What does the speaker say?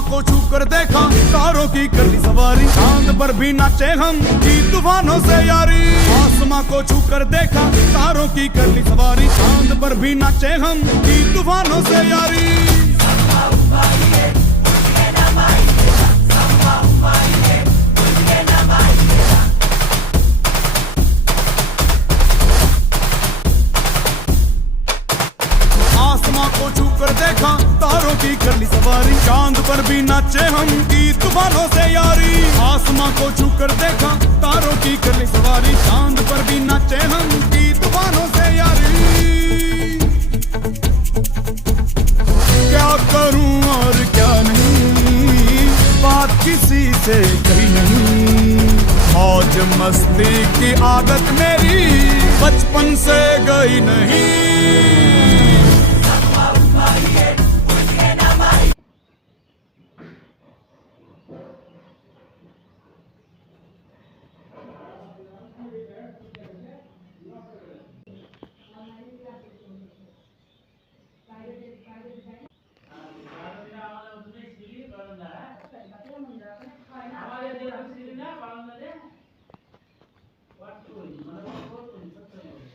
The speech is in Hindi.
आसमां को छू कर देखा, तारों की कर ली सवारी, चांद पर भी नाचे हम की तूफानों से यारी। आसमां को छू कर देखा, तारों की कर ली सवारी, चांद पर भी नाचे हम की तूफानों से यारी। आसमां को छू कर देखा, तारों की कर ली सवारी, चांद पर भी नाचे हम की तूफानों से यारी। आसमां को छू कर देखा, तारों की कर ली सवारी, चांद पर भी नाचे हम की तूफानों से यारी। क्या करूं और क्या नहीं, बात किसी से कही नहीं। मौज मस्ती की आदत मेरी बचपन से गई नहीं।